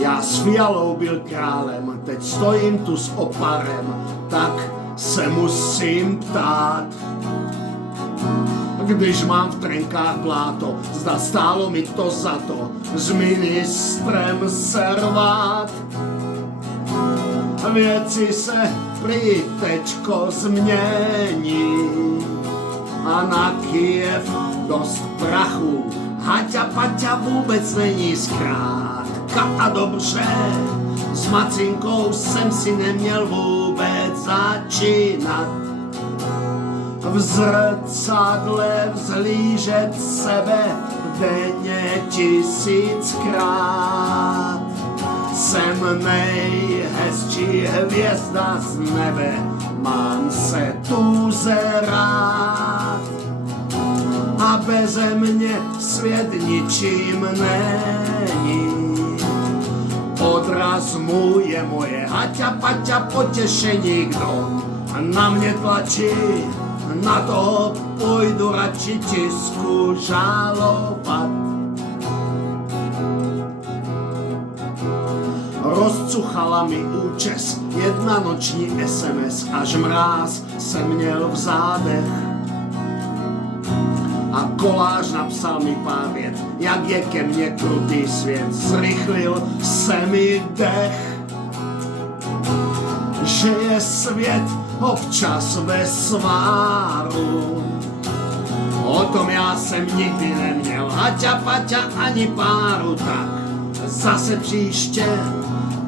Já s fialou byl králem, teď stojím tu s oparem, tak se musím ptát. Když mám v trenkách bláto, zda stálo mi to za to s ministrem servát. Věci se prý tečko změní a na Kyjev dost prachu. Haťa Paťa vůbec není zkrátka a dobře, s macinkou jsem si neměl vůbec začínat. V zrcadle vzhlížet sebe denně 1000krát. Jsem nejhezčí hvězda z nebe, mám se tu rád. A beze mě svět ničím není. Odraz můj je moje Haťa Paťa potěšení, kdo na mě tlačí, na toho půjdu radši tisku žalovat. Rozcuchala mi účes jedna noční SMS, až mráz jsem měl v zádech. A kolář napsal mi pár vět, jak je ke mně krutý svět, zrychlil se mi dech. Že je svět občas ve sváru, o tom já jsem nikdy neměl Haťa Paťa ani páru, tak zase příště,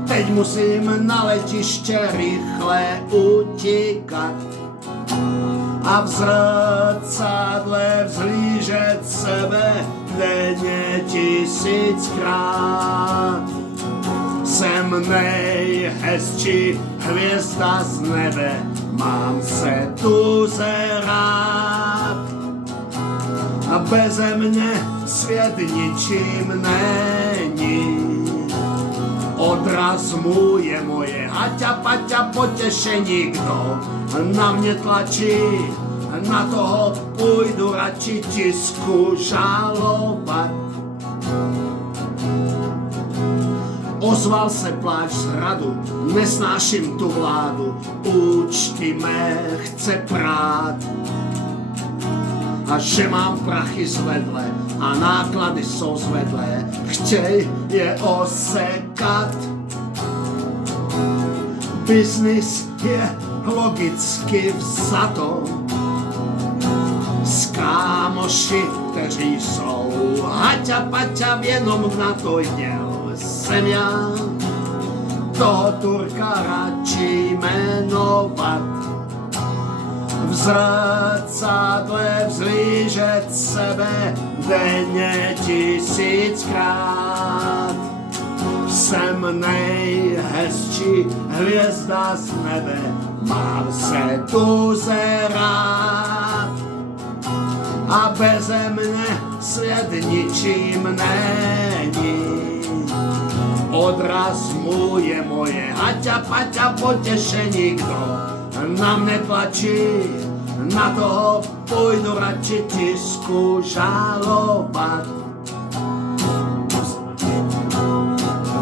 teď musím na letiště rychle utíkat. A v zrcadle vzhlížet sebe denně 1000krát. Jsem nejhezčí hvězda z nebe, mám se tu rád. A beze mě svět ničím není. Odraz můj je moje Haťa Paťa potěšení, kdo na mě tlačí, na toho půjdu radši tisku žalovat. Ozval se pláč z hradu, nesnáším tu vládu, účty mé chce prát. A že mám prachy zvedlé a náklady jsou zvedlé, chtěj je osekat. Biznis je logicky vzato, s kámoši, kteří jsou Haťa Paťa jenom na to jel jsem já, toho Turka radši jmenovat. V zrcadle vzlížet sebe denně 1000krát. Jsem nejhezčí hvězda z nebe, mám se tu rád. A beze mne svět ničím není. Odraz můj je moje Haťa Paťa potěšení, kdo na mne tlačí, na toho půjdu radši tisku žalovat.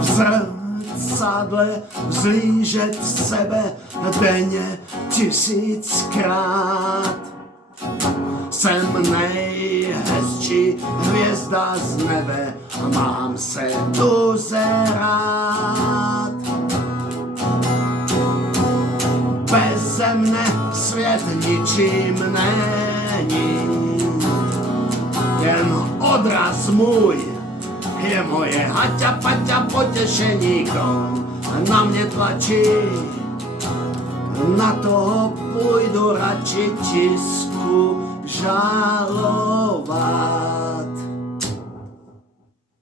V zrcadle vzlížet sebe denně 1000krát. Jsem nejhezčí hvězda z nebe, mám se tu rád. Beze mne svět ničím není. Jen odraz můj je moje Haťa Paťa potěšení, kdo na mě tlačí, na toho půjdu radši tisku žalovat.